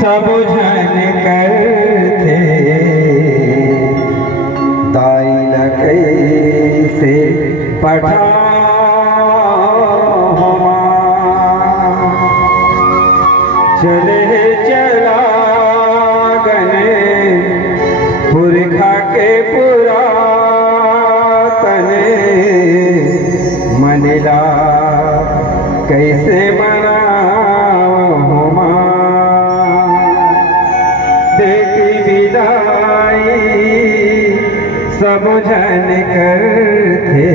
सब जन करते दाई कैसे पठाओ चले चला गने पुरखा के पुरातने मनला कैसे मनाओ देखी विदाई सब जन करते